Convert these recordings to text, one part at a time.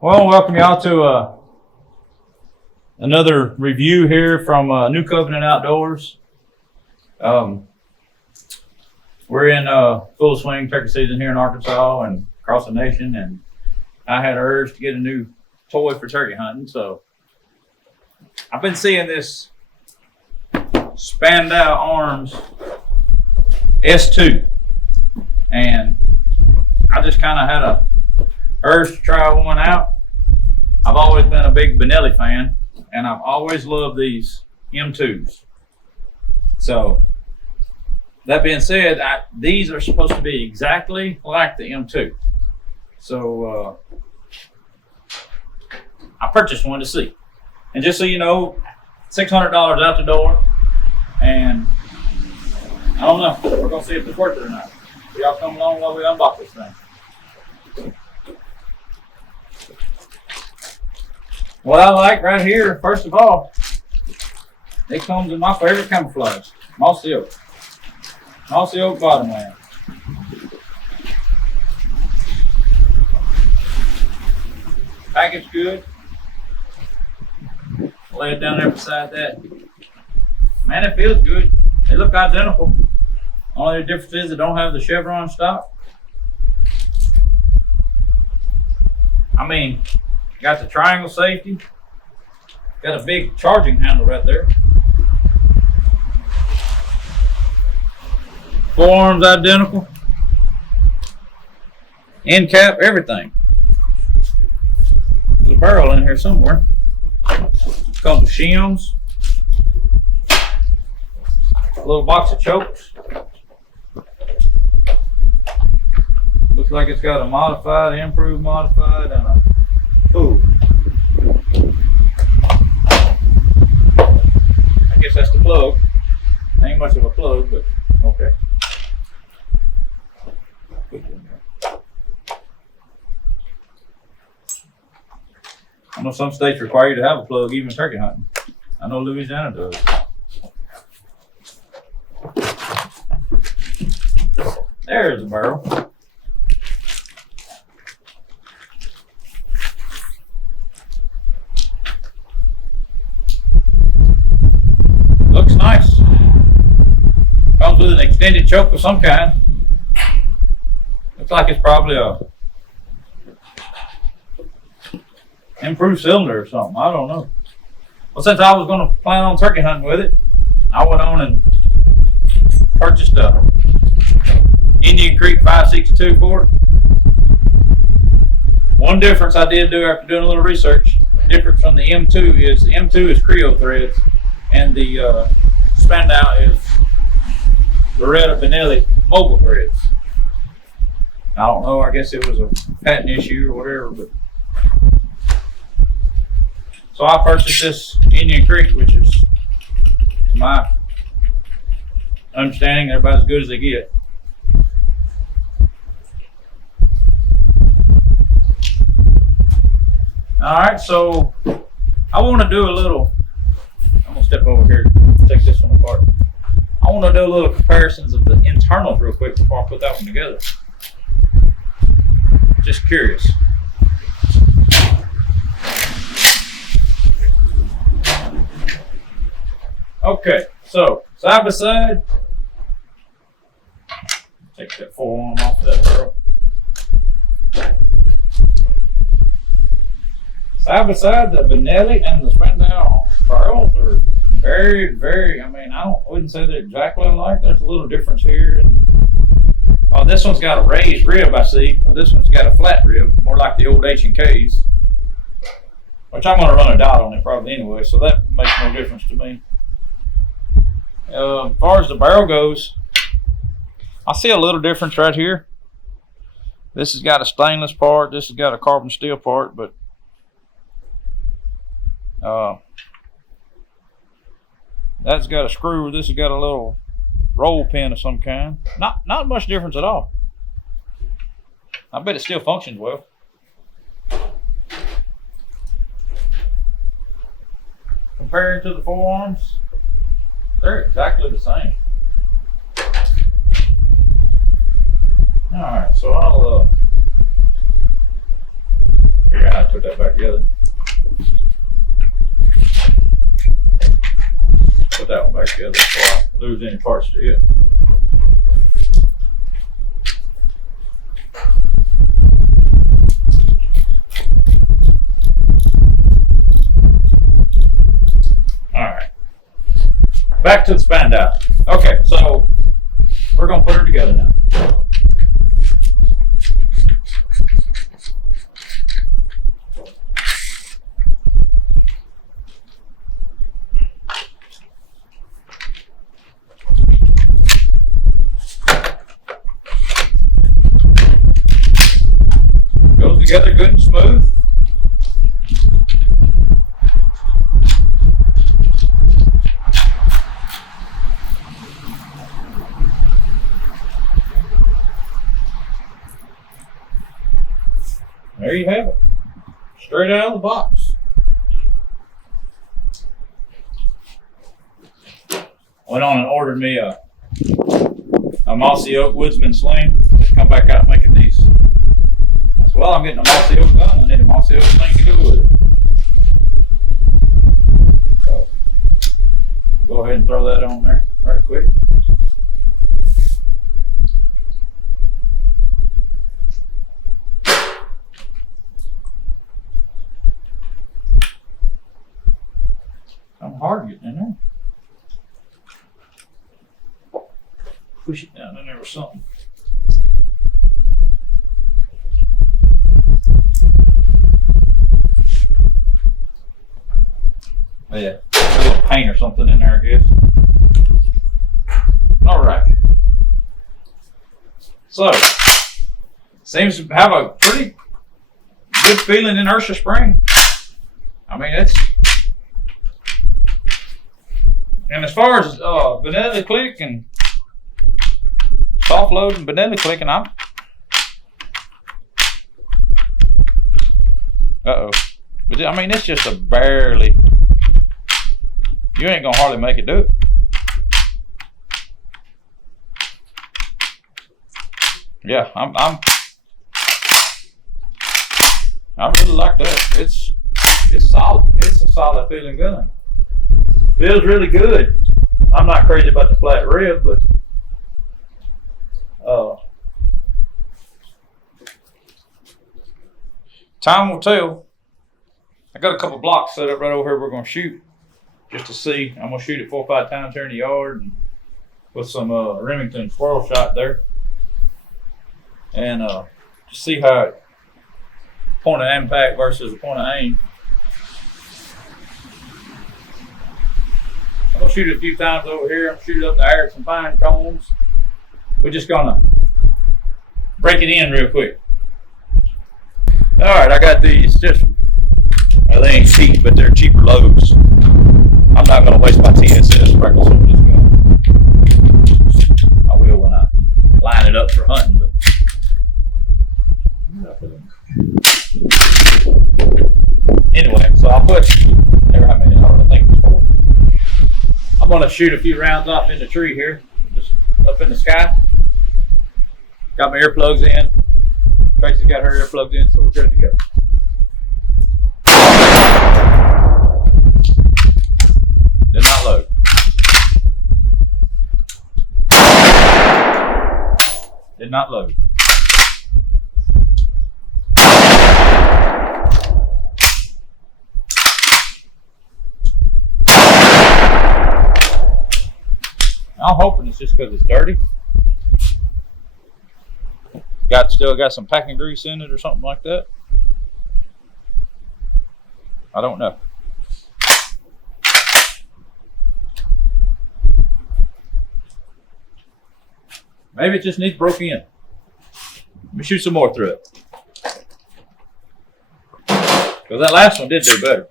Well, welcome y'all to another review here from New Covenant Outdoors. We're in full swing turkey season here in Arkansas and across the nation, and I had an urge to get a new toy for turkey hunting, so I've been seeing this Spandau Arms S2, and I just kind of had a urge to try one out. I've always been a big Benelli fan, and I've always loved these M2s. So, that being said, these are supposed to be exactly like the M2. So, I purchased one to see. And just so you know, $600 out the door, and I don't know, we're going to see if it's worth it or not. Y'all come along while we unbox this thing. What I like right here, first of all, it comes in my favorite camouflage, mossy oak. Mossy oak bottom land. Package good. Lay it down there beside that. Man, it feels good. They look identical. Only the difference is they don't have the chevron stock. I mean, got the triangle safety. Got a big charging handle right there. Forearms identical. End cap, everything. There's a barrel in here somewhere. Comes with shims. A little box of chokes. Looks like it's got a modified, improved modified, and a food. I guess that's the plug. Ain't much of a plug, but okay. I know some states require you to have a plug even turkey hunting. I know Louisiana does. There's the barrel. Looks nice. Comes with an extended choke of some kind. Looks like it's probably a improved cylinder or something. I don't know. Well, since I was going to plan on turkey hunting with it, I went on and purchased a Indian Creek 562 for it. One difference I did do after doing a little research, different from the M2 is the M2 is Creo threads, and the Spandau is Beretta Benelli mobile threads. I don't know, I guess it was a patent issue or whatever, but so I purchased this Indian Creek, which is, to my understanding, everybody's as good as they get. All right, so I want to do a little, I'm gonna step over here, take this one apart. I want to do a little comparisons of the internals real quick before I put that one together. Just curious. Okay, so side by side, take that forearm off of that barrel. Side by side, the Benelli and the Spandau barrels are very, very, I mean, wouldn't say they're exactly alike. There's a little difference here. And this one's got a raised rib, I see. Well, this one's got a flat rib, more like the old H&Ks, which I'm going to run a dot on it probably anyway, so that makes no difference to me. As far as the barrel goes, I see a little difference right here. This has got a stainless part, this has got a carbon steel part, but that's got a screw, this has got a little roll pin of some kind. Not much difference at all. I bet it still functions well. Comparing to the forearms, they're exactly the same. Alright, so I'll figure out how have to put that back together. Put that one back together before I lose any parts to it. Alright. Back to the Spandau. Okay, so we're going to put her together now. Goes together good and smooth. There you have it. Straight out of the box. Went on and ordered me a mossy oak woodsman sling. Just come back out making these. I said, well, I'm getting a mossy oak gun. I need a mossy oak sling to go with it. So, go ahead and throw that on there right quick. I'm hard getting in there. Push it down in there or something. Oh, yeah, a little paint or something in there, I guess. All right. So, seems to have a pretty good feeling inertia spring. I mean, it's. And as far as Benelli click and soft load and Benelli clicking, I'm. But I mean, it's just a barely. You ain't gonna hardly make it do it. Yeah, I really like that. It's solid. It's a solid feeling gun. Feels really good. I'm not crazy about the flat rib, but time will tell. I got a couple blocks set up right over here we're going to shoot just to see. I'm going to shoot it 4 or 5 times here in the yard and with some Remington squirrel shot there. And just see how it point of impact versus a point of aim. I'm going to shoot it a few times over here. I'm going to shoot it up the air with some pine cones. We're just going to break it in real quick. All right, I got these. Just they ain't cheap, but they're cheaper loads. I'm not going to waste my TSS practice on this gun. I will when I line it up for hunting, but anyway, so I'll put never how many I think it's 4. I'm going to shoot a few rounds off in the tree here, just up in the sky. Got my earplugs in. Tracy's got her earplugs in, so we're good to go. Did not load. Did not load. I'm hoping it's just because it's dirty. Still got some packing grease in it or something like that. I don't know. Maybe it just needs broke in. Let me shoot some more through it. Because that last one did do better.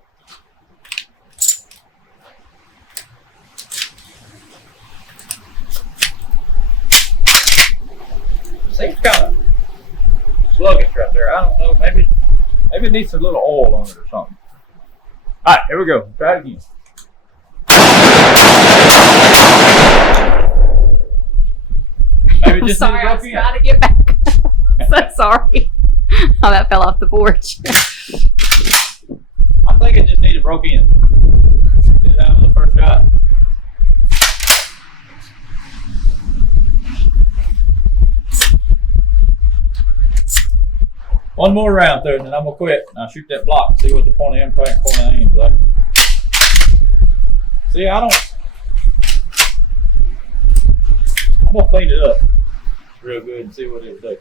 Seems kind of sluggish right there. I don't know. Maybe it needs a little oil on it or something. All right, here we go. Try it again. Maybe it just sorry, I was trying to get back. So sorry. Oh, that fell off the porch. broke in. Get it out with the first shot. One more round there, and then I'm gonna quit. I'll shoot that block, see what the point of impact and point of aim is like. See, I'm gonna clean it up real good and see what it'll do.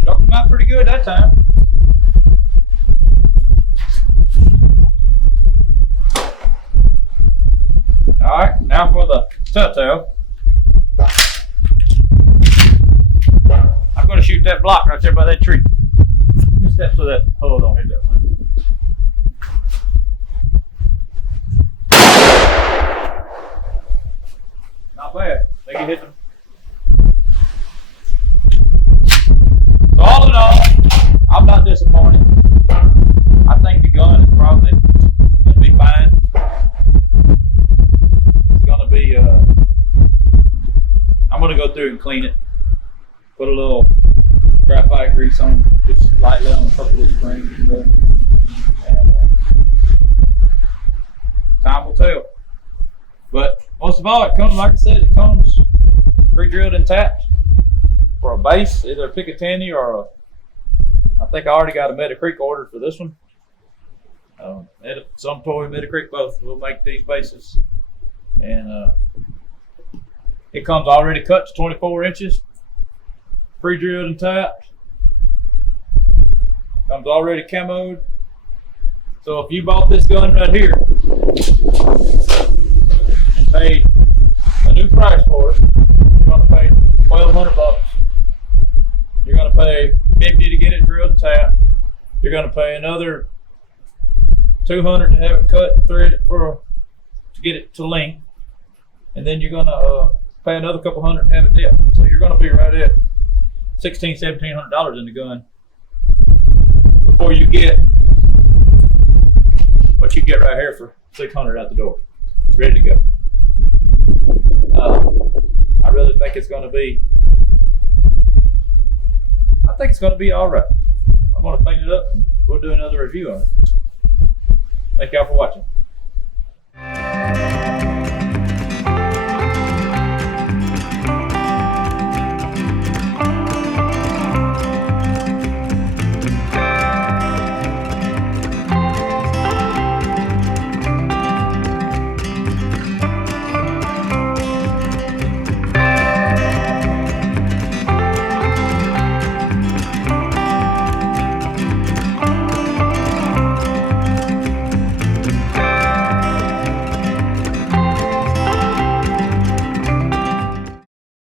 Struck him out pretty good that time. Alright, now for the telltale. I'm going to shoot that block right there by that tree. Let me step so that hole don't hit that window. Not bad. I think it hit them. So all in all, I'm not disappointed. I think the gun is probably going to be fine. I'm gonna go through and clean it. Put a little graphite grease on, just lightly on a couple of the springs and stuff. And time will tell. But most of all, it comes, like I said, it comes pre-drilled and tapped for a base, either a Picatinny or I think I already got a Meadow Creek order for this one. Some toy Meadow Creek, both. We'll make these bases. And it comes already cut to 24 inches, pre-drilled and tapped. Comes already camoed. So if you bought this gun right here and paid a new price for it, you're going to pay $1,200. You're going to pay $50 to get it drilled and tapped. You're going to pay another $200 to have it cut and threaded to get it to length. And then you're going to pay another couple $100 to have it dipped. So you're going to be right at $1,600, $1,700 in the gun before you get what you get right here for $600 out the door, ready to go. I really think it's going to be. I think it's going to be all right. I'm going to clean it up and we'll do another review on it. Thank y'all for watching.